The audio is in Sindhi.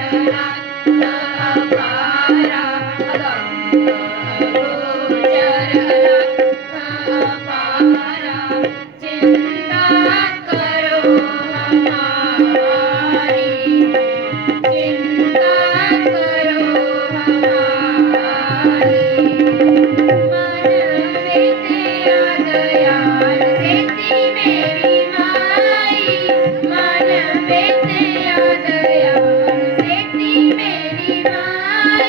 Yeah.